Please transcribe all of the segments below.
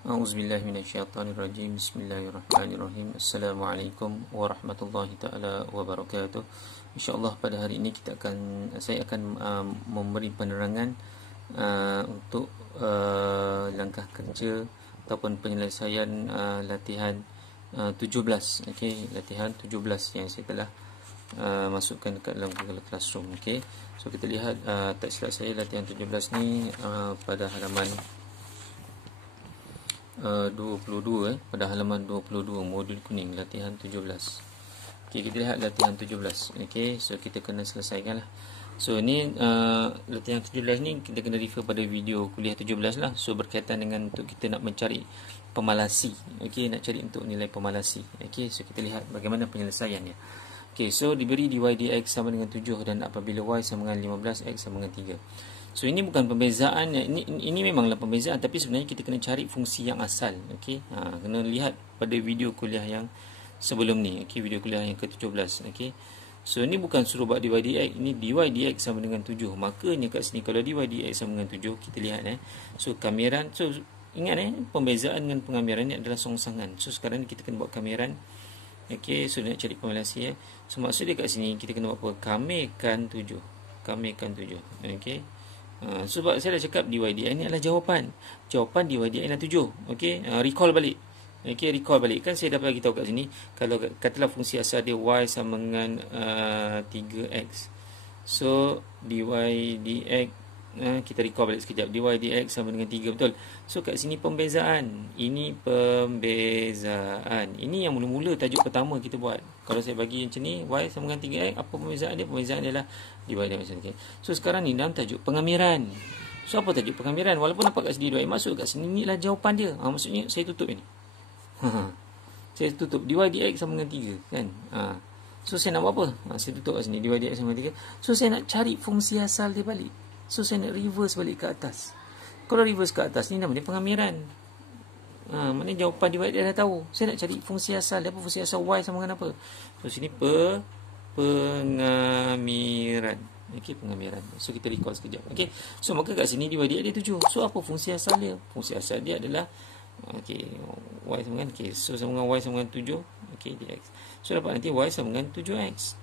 A'udzubillahi minasyaitonirrajim. Bismillahirrahmanirrahim. Assalamualaikum warahmatullahi taala wabarakatuh. InsyaAllah pada hari ini saya akan memberi penerangan untuk langkah kerja ataupun penyelesaian latihan 17. Okey, latihan 17 yang saya telah masukkan dekat dalam Google Classroom. Okey. So kita lihat tak silap saya latihan 17 ni pada halaman 22 pada halaman 22 modul kuning latihan 17. Okey, kita lihat latihan 17. Okey, so kita kena selesaikanlah. So ni latihan 17 ni kita kena refer pada video kuliah 17 lah. So berkaitan dengan untuk kita nak mencari pemalasi. Okey, nak cari untuk nilai pemalasi. Okey, so kita lihat bagaimana penyelesaiannya. Okey, so diberi dy dx sama dengan 7 dan apabila y sama dengan 15 x sama dengan 3. So ini bukan pembezaan, ini memanglah pembezaan, tapi sebenarnya kita kena cari fungsi yang asal. Okey, kena lihat pada video kuliah yang sebelum ni. Okey, video kuliah yang ke-17. Okey, so ini bukan suruh buat dy dx, ini dy dx sama dengan 7. Makanya kat sini kalau dy dx sama dengan 7, kita lihat so kameran, so ingat pembezaan dengan pengamiran ni adalah songsangan. So sekarang ni kita kena buat kameran. Okey, so nak cari pemalasi so maksud dia kat sini kita kena buat apa? Kamekan 7. Okey. Sebab saya dah cakap dy dx ni adalah jawapan dy dx adalah 7. Okey, recall balik. Okey, recall balik. Kan saya dah bagi tahu kat sini kalau katalah fungsi asal dia y sama dengan 3x. So dy dx kita recall balik sekejap. Dy dx sama dengan 3, betul. So kat sini pembezaan. Ini pembezaan. Ini yang mula-mula tajuk pertama kita buat. Kalau saya bagi macam ni, y sama dengan 3x, apa pembezaan dia? Pembezaan dia adalah dy dx. So sekarang ni dalam tajuk pengamiran. So apa tajuk pengamiran? Walaupun nampak kat sini dy, masuk kat sini, inilah jawapan dia. Maksudnya saya tutup ini. Saya tutup dy dx sama dengan 3 kan. So saya nak buat apa? Saya tutup kat sini dy dx sama dengan 3. So saya nak cari fungsi asal dia balik. So saya nak reverse balik ke atas. Kalau reverse ke atas ni namanya pengamiran. Maknanya jawapan dy dx dah tahu. Saya nak cari fungsi asal dia. Apa fungsi asal y sama dengan apa? So sini pengamiran. Okey, pengamiran. So kita recall sekejap. Okey. So maka kat sini dy dx dia 7. So apa fungsi asal dia? Fungsi asal dia adalah okey, y sama dengan, okey, so sama dengan y sama dengan 7. Okey, dx. So dapat nanti y sama dengan 7x.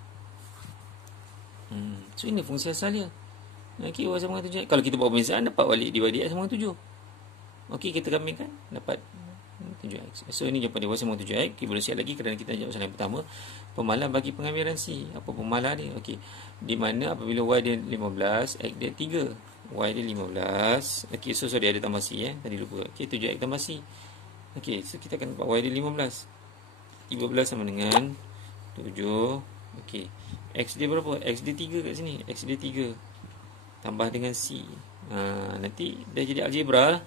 So ini fungsi asal dia. Okey, y sama dengan 7x. Kalau kita buat pembezaan, dapat balik dy dx sama dengan 7. Okey, kita kambingkan, dapat 7x. So ini jawapan dia, y sama dengan 7x. Okay, boleh siap lagi kerana kita jawab soalan yang pertama. Pemalan bagi pengamiran C. Apa pemalan dia? Okey, di mana apabila y dia 15, x dia 3. Y dia 15. Okey, so sorry ada tambah C tadi lupa. Okey, 7x tambah C. Okey, so kita akan dapat y dia 15. 15 sama dengan 7. Okey, x dia berapa? X dia 3 kat sini. X dia 3 tambah dengan C. Nanti dah jadi algebra lah.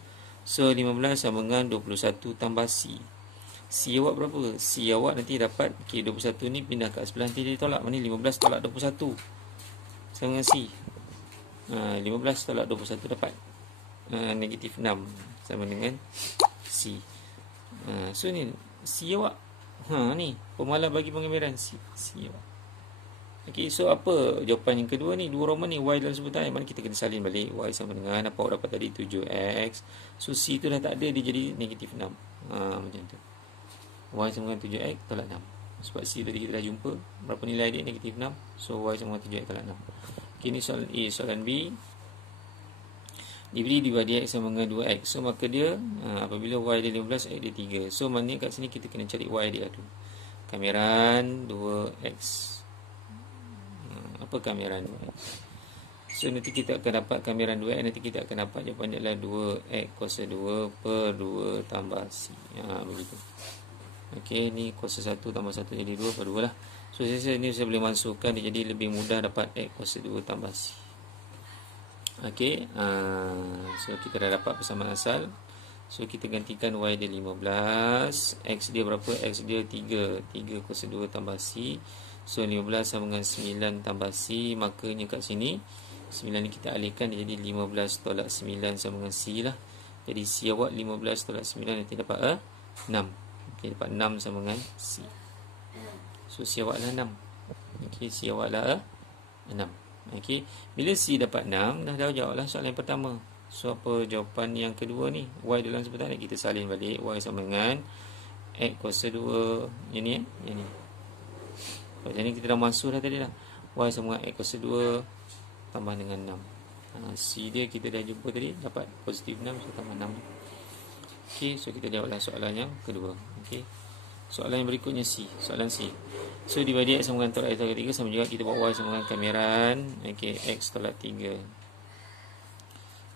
So 15 sama dengan 21 tambah C. C awak berapa? C awak nanti dapat, okey, 21 ni pindah kat sebelah, nanti dia tolak. Mana 15 tolak 21 sama dengan C. 15 tolak 21 dapat negatif 6 sama dengan C. So ni C awak. Ni pemalan bagi pengamiran C awak. Okey, so apa jawapan yang kedua ni? Dua Roman ni, y dalam sebutan yang mana kita kena salin balik. Y sama dengan apa awak dapat tadi? 7x. So C tu dah tak ada, dia jadi negatif 6. Macam tu. Y sama dengan 7x tolak 6. Sebab C tadi kita dah jumpa berapa nilai dia? Negatif 6. So y sama dengan 7x tolak 6. Okey, ni soalan A. Soalan B, diberi dy dx sama dengan 2x. So maka dia apabila y dia 15, x dia 3. So maknanya kat sini kita kena cari y dia tu. Kameran 2x. Apa kameran 2x? So nanti kita akan dapat kameran 2x. Nanti kita akan dapat jawapan adalah 2x kuasa 2 per 2 tambah C. Begitu. Okey, ni kuasa 1 tambah 1 jadi 2 per 2 lah. So saya boleh masukkan dia jadi lebih mudah dapat x kuasa 2 tambah C. Okey, so kita dah dapat persamaan asal. So kita gantikan y dia 15, x dia berapa? X dia 3 kuasa 2 tambah C. So 15 sama dengan 9 tambah C. Makanya kat sini 9 ni kita alihkan, dia jadi 15 tolak 9 sama dengan C lah. Jadi C awak 15 tolak 9 nanti dapat 6. Okey, dapat 6 sama dengan C. So C awak lah 6. Okey, C awak lah 6. Okey, bila C dapat 6, dah jawablah soalan yang pertama. So apa jawapan yang kedua ni? Y dalam sebutan kita salin balik. Y sama dengan X kuasa 2. Yang ni yang ni. Macam ni kita dah masuk dah tadi dah. Y sama dengan X kuasa 2 tambah dengan 6. C dia kita dah jumpa tadi, dapat positif 6, so tambah 6. Okey, so kita jawablah soalan yang kedua. Okey. Soalan yang berikutnya C. Soalan C. So dibagi X sama dengan tolak X tolak 3 sama juga kita buat Y sama dengan kamiran. Okey, X tolak 3.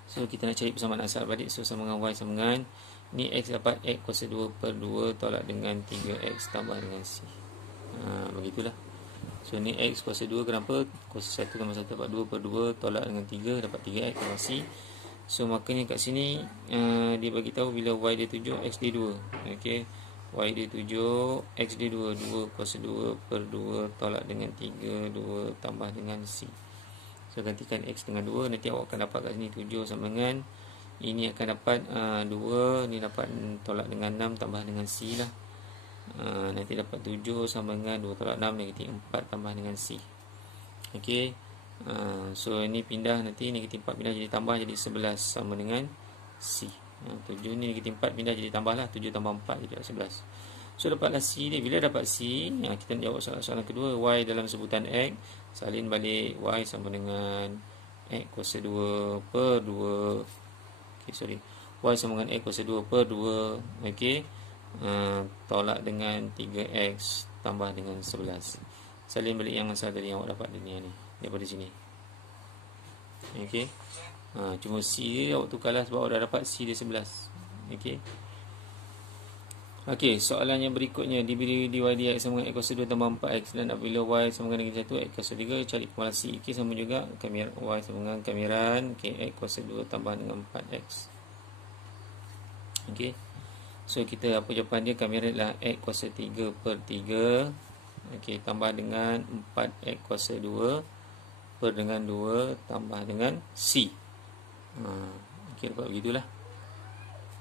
So kita nak cari persamaan asal balik. So sama dengan Y sama dengan ni X dapat X kuasa 2 per 2 tolak dengan 3X tambah dengan C. Begitulah. So ni X kuasa 2 kenapa? Kuasa 1 tambah 1 dapat 2 per 2 tolak dengan 3 dapat 3X tambah C. So makanya kat sini dia bagi tahu bila Y dia 7, X dia 2. Okey. Y dia 7, X dia 2. 2 kuasa 2 per 2 tolak dengan 3, 2 tambah dengan C. So gantikan X dengan 2. Nanti awak akan dapat kat sini 7 sama dengan, ini akan dapat 2. Ni dapat tolak dengan 6 tambah dengan C lah. Nanti dapat 7 sama dengan 2 tolak 6 negatif 4 tambah dengan C. Okey. So ini pindah, nanti negatif 4 pindah jadi tambah, jadi 11 sama dengan C. 7 ni negatif 4 pindah jadi tambah lah. 7 tambah 4 jadi 11. So dapatlah C ni. Bila dapat C, kita jawab soalan kedua. Y dalam sebutan X, salin balik. Y sama dengan X kuasa 2 per 2. Okay, sorry. Y sama dengan X kuasa 2 per 2. Okay. Tolak dengan 3X tambah dengan 11. Salin balik yang asal tadi yang awak dapat ni daripada sini. Okay. Cuma C dia awak tukarlah sebab awak dah dapat C dia 11. Okay. Okey, soalan yang berikutnya, diberi dy dx sama dengan X kuasa 2 tambah 4X dan apabila Y sama dengan negatif 1, X kuasa 3, cari pengumuman C. Okey, sama juga kamiran Y sama dengan kamiran X kuasa 2 tambah dengan 4X. Okey. So kita apa jawapan dia? Kamiran adalah X kuasa 3 per 3. Okey, tambah dengan 4X kuasa 2 per dengan 2 tambah dengan C. Okey, dapat begitulah.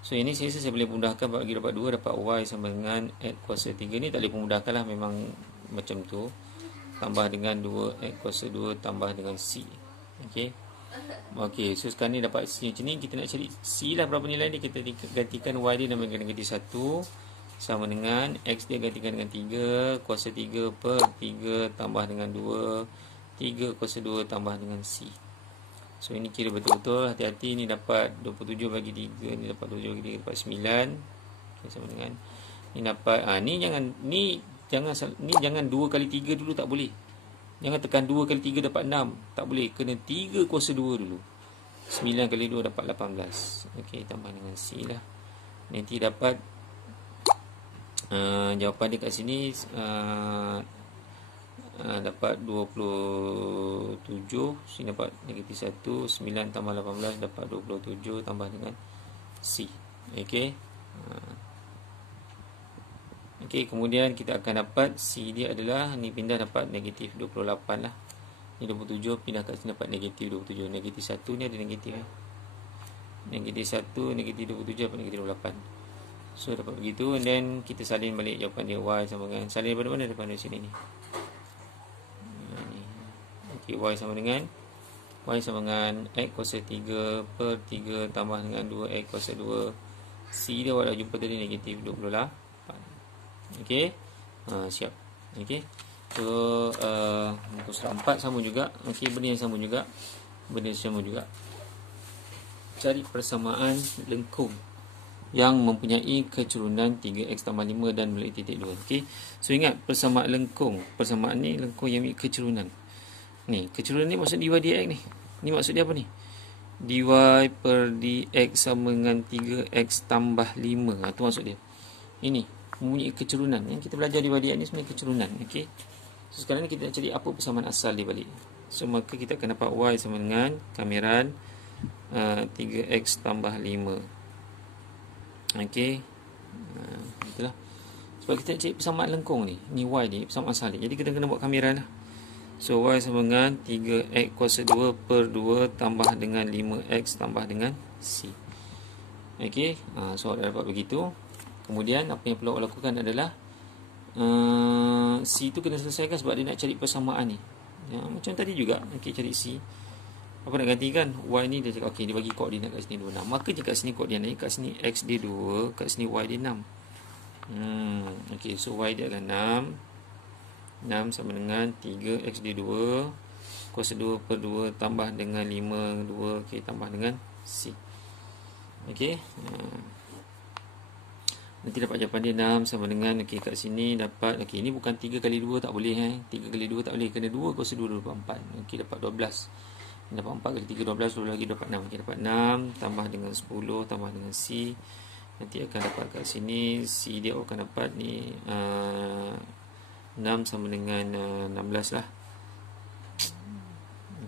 So ini saya boleh mudahkan bagi dapat 2, dapat Y sama dengan X kuasa 3. Ni tak boleh mudahkan lah, memang macam tu. Tambah dengan 2X kuasa 2 tambah dengan C. Okey. Okey, so sekarang ni dapat C macam ni. Kita nak cari C lah berapa nilai dia. Kita gantikan Y dia dengan negatif 1 sama dengan X dia gantikan dengan 3 kuasa 3 per 3 tambah dengan 2 3 kuasa 2 tambah dengan C. So ini kira betul-betul, hati-hati. Ni dapat 27 bagi 3, ni dapat 27 bagi 3 dapat 9. Okay, sama dengan ni dapat ni jangan 2 kali 3 dulu, tak boleh. Jangan tekan 2 kali 3 dapat 6, tak boleh. Kena 3 kuasa 2 dulu. 9 kali 2 dapat 18. Okey, tambah dengan C lah. Nanti dapat jawapan dia kat sini dapat 27. Sini dapat negatif 1. 9 tambah 18 dapat 27 tambah dengan C. Okey. Okey, kemudian kita akan dapat C dia adalah, ni pindah dapat negatif 28 lah. Ni 27 pindah kat sini dapat negatif 27. Negatif 1 ni ada negatif negatif 1, negatif 27 dapat negatif 28. So dapat begitu. And then kita salin balik jawapan dia. Y sama dengan, salin daripada mana? Daripada sini ni. Okay, Y sama dengan X kuasa 3 per 3 tambah dengan 2X kuasa 2. C dia awak dah jumpa tadi negatif 28. Okey. Siap. Okey. So muka surat 4 sama juga. Okey, benda yang sama juga. Cari persamaan lengkung yang mempunyai kecurunan 3X tambah 5 dan memiliki titik 2. Okey. So ingat persamaan lengkung. Persamaan ni lengkung yang memiliki kecurunan. Ni, kecurunan ni maksud dy dx ni. Ni maksud dia apa ni? Dy per dx sama dengan 3x tambah 5. Itu maksud dia. Ini mempunyai kecurunan. Yang kita belajar dy dx ni sebenarnya kecurunan. Okey. So sekarang ni kita nak cari apa persamaan asal dia balik. So maka kita akan dapat y sama dengan kamiran 3x tambah 5. Okey. Itulah. Sebab kita nak cari persamaan lengkung ni. Ni y ni persamaan asal dia. Jadi kita kena buat kamiran lah. So y sama dengan 3x kuasa 2 per 2 tambah dengan 5x tambah dengan C. Okey. So dah dapat begitu. Kemudian apa yang perlu awak lakukan adalah C tu kena selesaikan sebab dia nak cari persamaan ni. Macam tadi juga. Okey, cari C. Apa nak gantikan? Y ni dia cakap okey, dia bagi koordinat kat sini 26. Maka je kat sini koordinat ni, kat sini X dia 2, kat sini Y dia 6. Okey, so Y dia adalah 6. 6 sama dengan 3, X dia 2, kuasa 2 per 2 tambah dengan 5, 2, okey, tambah dengan C. Okey. Nanti dapat jawapan dia 6 sama dengan, okey, kat sini dapat, okey, ini bukan 3 kali 2 tak boleh 3 kali 2 tak boleh, kena 2 kuasa 2 dapat 4. Okey, dapat 12. Dapat 4 kali 3 12, 12 lagi dapat 6. Okey, dapat 6 tambah dengan 10 tambah dengan C. Nanti akan dapat kat sini C dia akan dapat ni 6 sama dengan 16 lah.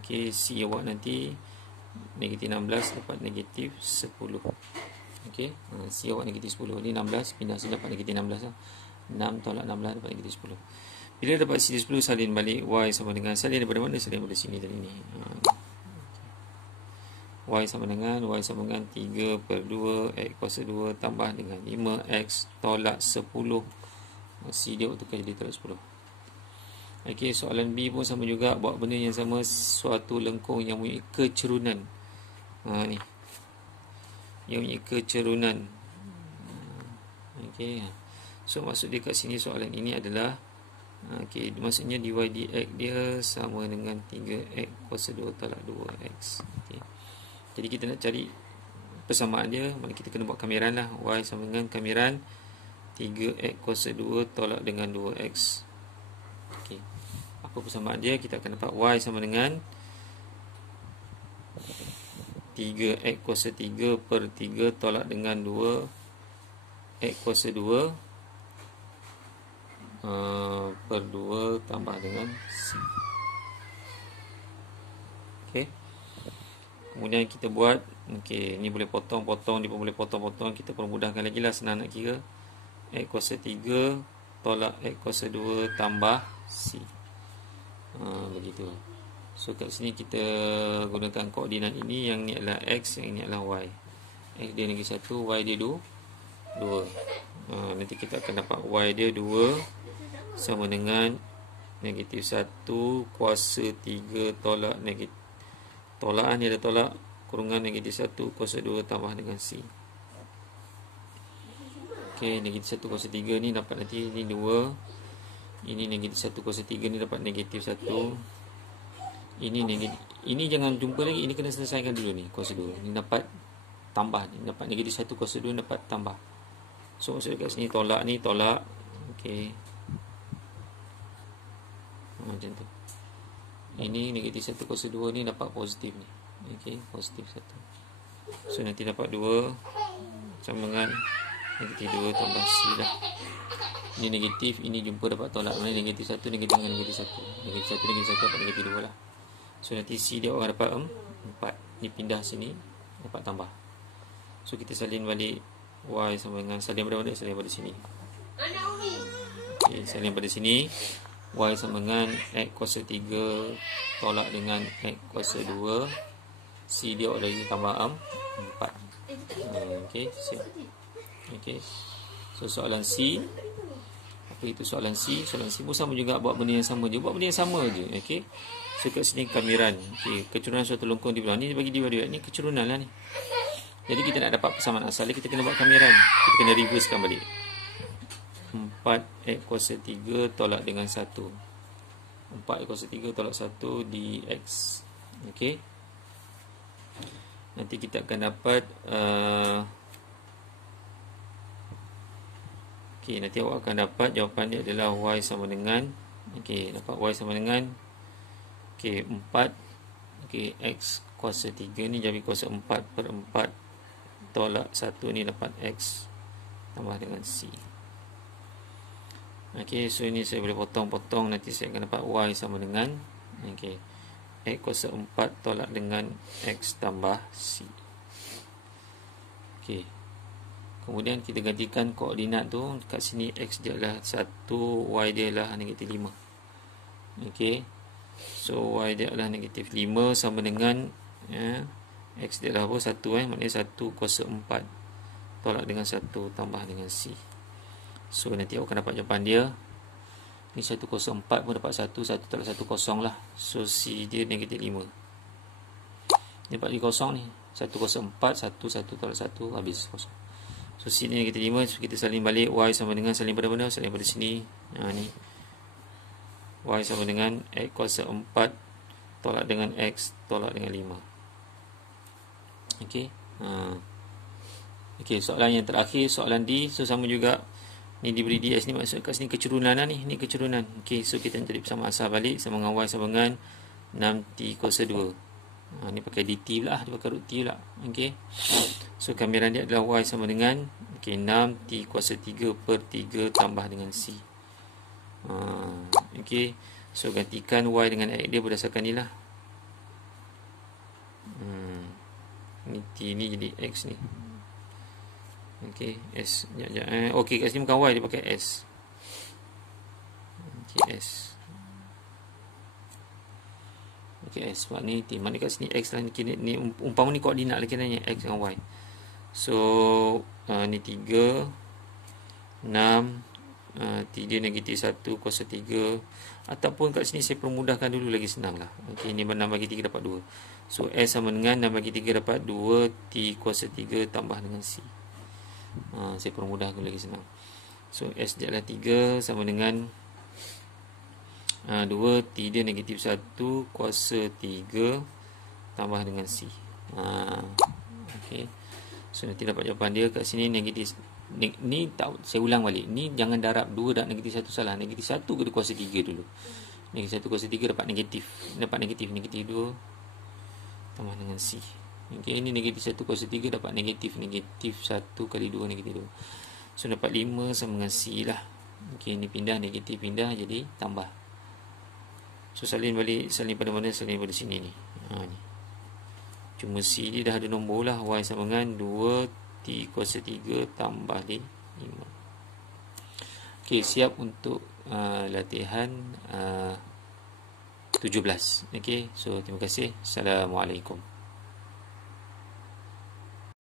Okey, C awak nanti negatif 16 dapat negatif 10. Okey, C awak negatif 10. Ni 16 pindah sini dapat negatif 16 lah. 6 tolak 16 dapat negatif 10. Bila dapat C 10 salin balik Y sama dengan, salin daripada mana? Salin daripada sini tadi ni. Y sama dengan 3 per 2 X kuasa 2 tambah dengan 5X tolak 10. C dia tukar jadi tolak 10. Okey, soalan B pun sama juga, buat benda yang sama, suatu lengkung yang mempunyai kecerunan. Ni yang punya kecerunan. Okey. So maksud dia kat sini soalan ini adalah okey, maksudnya dy dx dia sama dengan 3x kuasa 2 tolak 2x. Okey. Jadi kita nak cari persamaan dia, maka kita kena buat kamiran lah. Y sama dengan kamiran 3x kuasa 2 tolak dengan 2x. Okey. Apa persamaan dia? Kita akan dapat Y sama dengan 3x kuasa 3 per 3 tolak dengan 2 x kuasa 2 per 2 tambah dengan C. Okey. Kemudian kita buat, okey, ni boleh potong-potong, dia pun boleh potong-potong. Kita permudahkan lagi lah, senang nak kira. X kuasa 3 tolak x kuasa 2 tambah C. Begitu. So kat sini kita gunakan koordinat ini, yang ni adalah X, yang ini adalah Y. X dia negatif 1, Y dia 2. Nanti kita akan dapat Y dia 2 sama dengan negatif 1 kuasa 3 tolak negatif, tolakan dia ada tolak, kurungan negatif 1 kuasa 2 tambah dengan C. Okey, negatif 1 kuasa 3 ni dapat nanti ni 2. Ini negatif 1 kuasa 3 ni dapat negatif 1. Ini negatif, ini jangan jumpa lagi, ini kena selesaikan dulu ni, kuasa 2. Ni dapat tambah, ni dapat negatif 1 kuasa 2 dapat tambah. So maksud kat sini tolak ni tolak. Okey. Macam tu. Ini negatif 1 kuasa 2 ni dapat positif ni. Okey, positif 1. So nanti dapat 2 sama dengan negatif 2 tambah C lah. Ini negatif, ini jumpa dapat tolak. Mana negatif 1 negatif dengan negatif 1. Negatif 1 negatif 1 dapat negatif 2 lah. So nanti C dia orang dapat 4. Ni pindah sini dapat tambah. So kita salin balik Y sama dengan, salin pada mana? Salin pada sini. Okay, salin pada sini. Y sama dengan X kuasa 3 tolak dengan X kuasa 2. C dia ada lagi tambah 4. Okey, siap. Okey. So soalan C. Apa itu soalan C? Soalan C pun sama juga, buat benda yang sama je. Buat benda yang sama je. Okey. So kat sini kamiran. Okey, kecerunan suatu lengkung di bawah ni bagi dia ni kecerunan lah ni. Jadi kita nak dapat persamaan asal dia, kita kena buat kamiran. Kita kena reversekan balik. 4x kuasa 3 tolak dengan 1. 4x kuasa 3 tolak 1 dx. Okey. Nanti kita akan dapat okey, nanti awak akan dapat jawapan dia adalah y sama dengan, okey, dapat y sama dengan, okey, 4, okey, x kuasa 3 ni jadi kuasa 4 per 4 tolak 1 ni dapat x tambah dengan C. Okey, so ini saya boleh potong-potong, nanti saya akan dapat y sama dengan, okey, x kuasa 4 tolak dengan x tambah C. Okey. Kemudian kita gantikan koordinat tu, kat sini x dia adalah 1, y dia adalah negatif 5. Okey. So y dia adalah negatif 5 sama dengan x dia adalah apa? 1 maknanya 1 kuasa 4 tolak dengan 1 tambah dengan C. So nanti awak akan dapat jawapan dia. Ni 1 kuasa 4 pun dapat 1, 1 tolak 1 kosong lah. So C dia negatif 5. Dia dapat kosong ni. 104, 1 tolak 1, habis kosong. So sini kita 5, so kita salin balik. Y sama dengan salin pada mana? Salin pada sini. Ni Y sama dengan X kuasa 4 tolak dengan X tolak dengan 5. Okey. Okey, soalan yang terakhir, soalan D. So sama juga. Ni diberi DS ni maksud kat sini kecurunan lah ni. Ni kecurunan. Okey, so kita cari bersama asal balik. Sama dengan Y sama dengan 6T kuasa 2. Ni pakai DT pula, dia pakai root T pula. Okey. So kambiran dia adalah Y sama dengan 6T kuasa 3 per 3 tambah dengan C. Okey. So gantikan Y dengan X dia berdasarkan ni lah. Ni T ni jadi X ni. Okey, S. Okey, kat sini bukan Y, dia pakai S. Okey, S. Okey, S sebab ni T. Mana kat sini X lah. Ni umpama ni koordinat lah kiranya X dengan Y. So ni 3 6 T dia negatif 1 kuasa 3. Ataupun kat sini saya permudahkan dulu, lagi senang lah. Okey, ni 6 bagi 3 dapat 2. So S sama dengan 6 bagi 3 dapat 2 T kuasa 3 tambah dengan C. Saya permudahkan lagi senang. So S dia adalah 3 sama dengan 2 T dia negatif 1 kuasa 3 tambah dengan C. Okey. So nanti dapat jawapan dia kat sini negatif. Ni tak, saya ulang balik. Ni jangan darab 2 dan negatif 1 salah. Negatif 1 kena kuasa 3 dulu. Negatif 1 kuasa 3 dapat negatif. Dapat negatif 2 tambah dengan C. Okey, ini negatif 1 kuasa 3 dapat negatif 1 kali 2 negatif 2. So dapat 5 sama dengan C lah. Okey, ini pindah negatif pindah jadi tambah. So salin balik, salin pada mana? Salin pada sini ni. Ni. Cuma C dia dah ada nombor lah. Y sama dengan 2 T kuasa 3 tambah 5. Okey, siap untuk latihan 17. Okey, so terima kasih. Assalamualaikum.